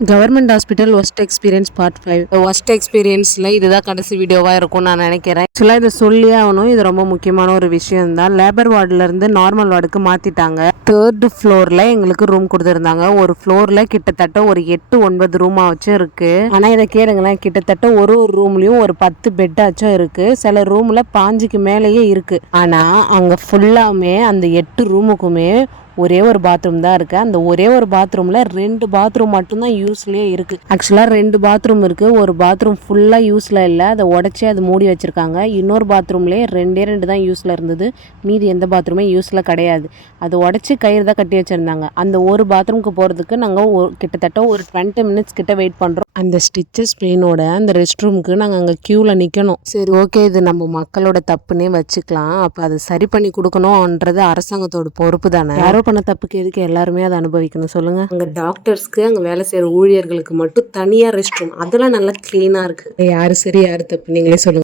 Government hospital worst experience part 5. Worst எக்ஸ்பீரியன்ஸில் இதுதான் கடைசி வீடியோவாக இருக்கும்னு நான் நினைக்கிறேன். ஆக்சுவலாக இதை சொல்லியே ஆகணும், இது ரொம்ப முக்கியமான ஒரு விஷயம் தான். லேபர் வார்டுலேருந்து நார்மல் வார்டுக்கு மாற்றிட்டாங்க. 3rd ஃப்ளோரில் எங்களுக்கு ரூம் கொடுத்துருந்தாங்க. ஒரு ஃப்ளோரில் கிட்டத்தட்ட ஒரு 8-9 ரூமாக வச்சும் இருக்குது. ஆனால் இதை கேளுங்களேன், கிட்டத்தட்ட ஒரு ரூம்லேயும் ஒரு 10 பெட்டாச்சும் இருக்குது. சில ரூமில் 5க்கு மேலேயே இருக்குது. ஆனால் அங்கே ஃபுல்லாமே அந்த 8 ரூமுக்குமே ஒரே ஒரு பாத்ரூம் தான் இருக்குது. அந்த ஒரே ஒரு பாத்ரூமில் 2 பாத்ரூம் மட்டும்தான் யூஸ்லேயே இருக்குது. ஆக்சுவலாக 2 பாத்ரூம் இருக்குது. ஒரு பாத்ரூம் ஃபுல்லாக யூஸில் இல்லை, அதை உடச்சி அது மூடி வச்சுருக்காங்க. இன்னொரு பாத்ரூம்லேயே 2 தான் யூஸில் இருந்தது, மீதி எந்த பாத்ரூமே யூஸில் கிடையாது. அதை உடச்சி கயிறு தான் கட்டி வச்சுருந்தாங்க. அந்த ஒரு பாத்ரூமுக்கு போகிறதுக்கு நாங்கள் கிட்டத்தட்ட ஒரு 20 மினிட்ஸ் கிட்ட வெயிட் பண்ணுறோம். அந்த ஸ்டிச்சஸ் பெயினோட அந்த ரெஸ்ட் ரூமுக்கு நாங்கள் அங்கே க்யூவில் நிற்கணும். சரி, ஓகே, இது நம்ம மக்களோட தப்புன்னே வச்சுக்கலாம். அப்போ அதை சரி பண்ணி கொடுக்கணும்ன்றது அரசாங்கத்தோட பொறுப்பு தானே. யாரோ பண்ண தப்புக்கு எதுக்கு எல்லாருமே அதை அனுபவிக்கணும் சொல்லுங்கள்? அங்கே டாக்டர்ஸ்க்கு, அங்கே வேலை செய்கிற ஊழியர்களுக்கு மட்டும் தனியாக ரெஸ்ட் ரூம், அதெல்லாம் நல்லா க்ளீனாக இருக்குது. யார் சரி யார் தப்பு நீங்களே சொல்லுங்கள்.